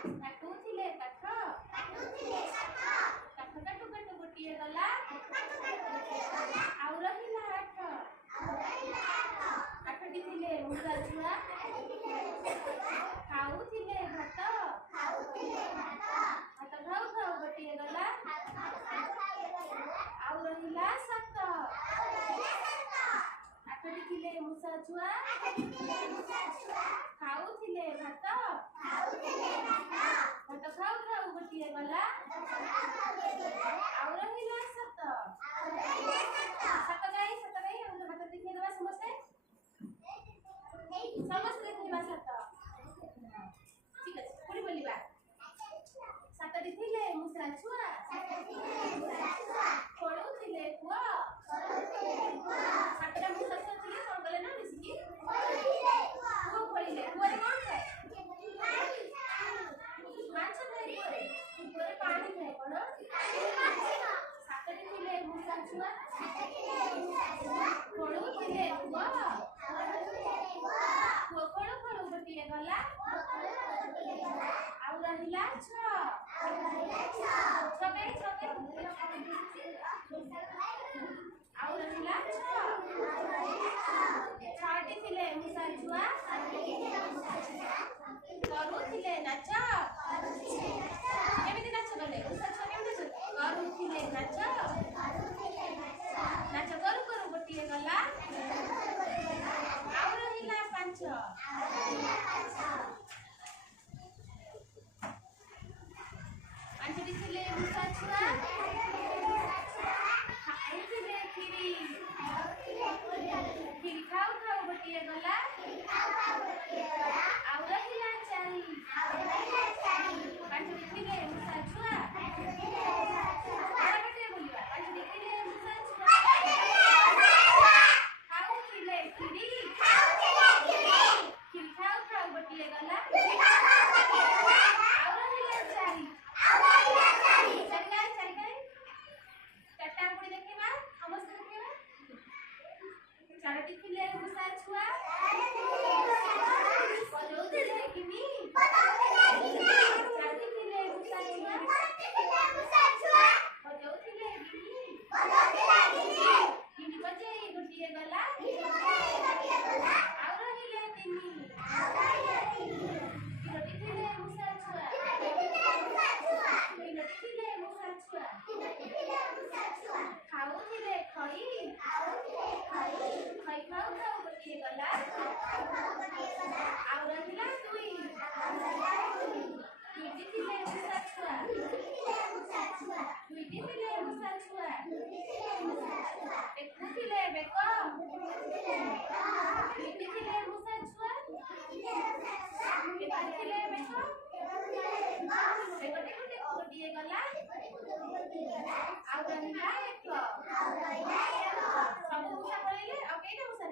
କାଟୁଥିଲେ କାଠ କାଠ କାଟୁ କାଟୁ ଗୋଟିଏ ଗଲା ଆଉ ରହିଲା ଆଠ ଆଠଟି ଥିଲେ ମୂଷା ଛୁଆ ଖାଉଥିଲେ ଭାତ ଭାତ ଖାଉ ଖାଉ ଗୋଟିଏ ଗଲା ଆଉ ରହିଲା ସାତ ଆଠଟି ଥିଲେ ମୂଷା ଛୁଆ ଖାଉଥିଲେ ଭାତ ଭାତ ଖାଉ ଖାଉ ଗୋଟିଏ ଗଲା ଆଉ ରହିଲା ସାତ ସାତ ଗାଈ ଆମେ ହାତ ଦେଖେଇଦେବା ସମସ୍ତେ ଦେଖେଇବା ସାତ ଠିକ ଅଛି ପୁଣି ବୋଲିବା ସାତଟି ଥିଲେ ମୂଷା ଛୁଆ ଖୋଳୁଥିଲେ କୂଅ ସାତଟା ମୂଷା ଛୁଆ ଥିଲେ କଣ କଲେ ନା ମିଶିକି କୂଅ ଖୋଳିଲେ କୂଅରେ କଣ ଥାଏ ମାଛ ଥାଏ କୂଅରେ ପାଣି ଥାଏ କଣ ସାତଟି ଥିଲେ ମୂଷା ଛୁଆ ଖୋଳୁଥିଲେ କୂଅ କୂଅ ଖୋଳୁ ଖୋଳୁ ଗୋଟିଏ ଗଲା ଆଉ ରହିଲା ଛଅ ଆଉ ରହିଲା ଛଅଟି ଥିଲେ ମୂଷା ଛୁଆ କରୁଥିଲେ ନାଚ କେମିତି ନାଚ କଲେ ମୂଷା ଛୁଆ କେମିତି କରୁଥିଲେ ନାଚ ନାଚ କରୁ କରୁ ଗୋଟିଏ ଗଲା ଆଉ ରହିଲା ପାଞ୍ଚ ପାଞ୍ଚଟି ଥିଲେ ମୂଷା ଛୁଆ ଖାଉଥିଲେ କ୍ଷୀରି କ୍ଷୀରି ଖାଉ ଖାଉ ଗୋଟିଏ ଗଲା ଆଉ ରହିଲା ଚାରି ପାଞ୍ଚଟି ଥିଲେ ମୂଷା ଛୁଆ ବୋଲିବା ପାଞ୍ଚଟି ଥିଲେ ମୂଷା ଛୁଆ ଖାଉଥିଲେ କ୍ଷୀରି କ୍ଷୀରି ଖାଉ ଖାଉ ଗୋଟିଏ ଗଲା ଆଉ ରହିଲା ଚାରି ଚାରିଟା ପୁଣି ଦେଖିବା ସମସ୍ତେ ଦେଖିବା ଚାରୋଟି ଥିଲେ ମୂଷା ଛୁଆ ବଜଉଥିଲେ କିନି ଚାରୋଟି ଥିଲେ ମୂଷା ଛୁଆ ବଜଉଥିଲେ କିନି ବଜେଇ ଗୋଟିଏ ଗଲା ଆଉ ରହିଲେ ତିନି ତିନୋଟି ଥିଲେ ମୂଷା ଛୁଆ ତିନୋଟି ଥିଲେ ମୂଷା ଛୁଆ ଖାଉଥିଲେ ଖଇ ଖଇ ଖାଉ ଖାଉ ଗୋଟିଏ ଗଲା ଆଉ ରହିଲା ଦୁଇ ଦୁଇଟି ଥିଲେ ମୂଷା ଛୁଆ ଦୁଇଟି ଥିଲେ ମୂଷା ଛୁଆ ଦେଖୁଥିଲେ ବେକ ଦୁଇଟି ଥିଲେ ମୂଷା ଛୁଆ ଦେଖୁଥିଲେ ବେକ ବେକଟି ଗୋଟିଏ ଗଲା ଆଉ ରହିଲା ଏକ ସବୁ ମୂଷା ପଳେଇଲେ ଆଉ କେଇଟା ମୂଷା